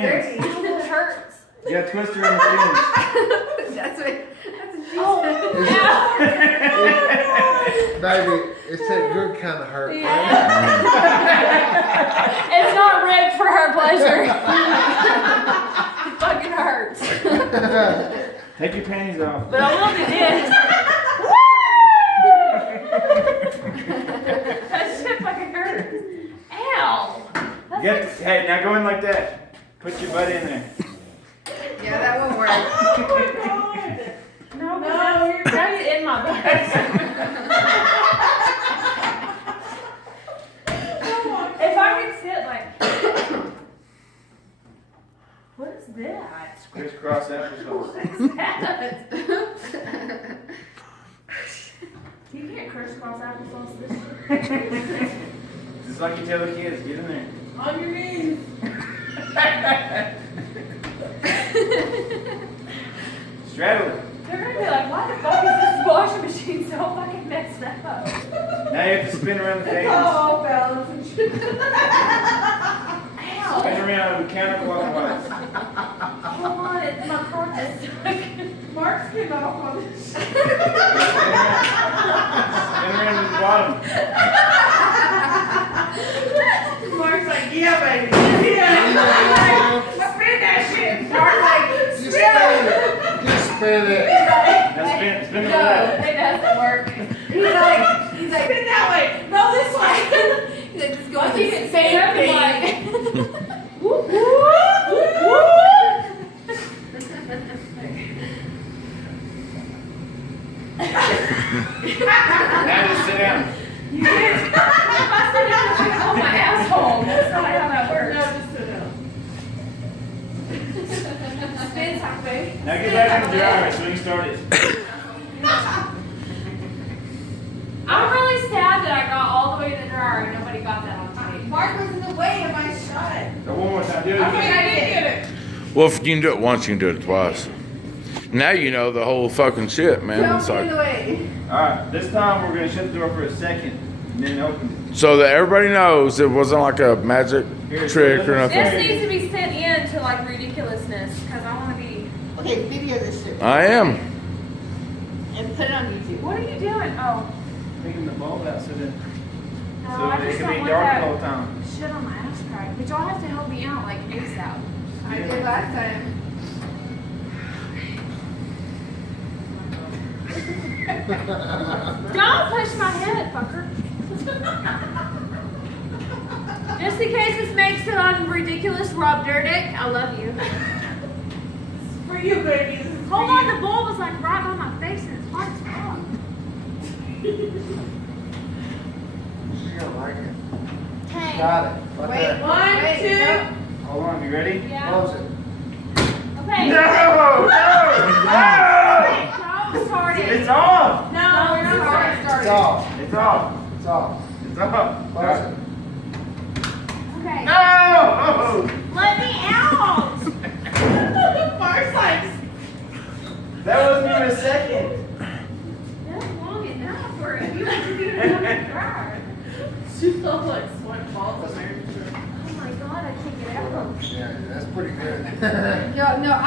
pins. It hurts. You gotta twist her in the pins. That's what she Oh, said. Baby, it's that good kind of hurt. It's not rigged for her pleasure. It fucking hurts. Take your panties off. But I will do this. That shit fucking hurts. Ow. Hey, now go in like that. Put your butt in there. Yeah, that won't work. Oh my god. No, you're trying in my butt. If I could sit like. What is that? Crisscross applesauce. What is that? You can't crisscross applesauce this shit. Just like you tell the kids, get in there. On your knees. Straddle it. They're gonna be like, why the fuck is this washing machine so fucking messed up? Now you have to spin around the It's fans. all balance and shit. Spin Ow. around counterclockwise. Hold on, it's my crotch is stuck. Mark's getting off on this shit. Spin around to the bottom. Mark's like, yeah, baby. Yeah. Spin that shit. Mark's like, Just spin it. Just spin it. Now spin the no, left. it doesn't work. He's like, Spin that way. No, this way. he's like, just go I on keep the it same spinning thing. like. Whoop, whoop, whoop, whoop. Now just sit down. You did. If I sit down, it's gonna hold my asshole. That's not how that works. No, just sit down. Spin halfway. Now get back in the dryer so we can start it. I'm really sad that I got all the way to the dryer and nobody got that on tape. Mark was in the way of my shot. Go one more time. Do it Okay, again. I did get it. Well, if you can do it once, you can do it twice. Now you know the whole fucking shit, man. Don't It's get in the like, way. Alright, this time we're gonna shut the door for a second and then open it. so that everybody knows it wasn't like a magic trick or This nothing. needs to be sent in to like ridiculousness because I want to be. Okay, video this shit. I am. And put it on YouTube. What are you doing? Oh, Taking the bulb out so that, no, so I that it just can don't be want dark that the whole time. shit on my ass crack. But y'all have to help me out like ASAP. I did last time. Don't push my head, fucker. Just in case this makes it on ridiculous Rob Dyrdek, I love you. For you, baby. This is for Hold on, you. the bulb was like right by my face and it's hard as fuck. She's gonna like it. Hey. Got it. Right Wait, there. One, Wait, two. Hold on, you ready? Yeah. Close it. Okay. No! No! Don't start it. It's off! No, No, we're not it's starting. It's off. It's off! It's off. It's off! Close it. Okay. No! Let me out. Mark's like, That wasn't even a second. That's long enough for it. You have to do it in the dryer. she felt like sweat balls on there. Oh my god, I can't get out. Yeah, that's pretty good. No, no,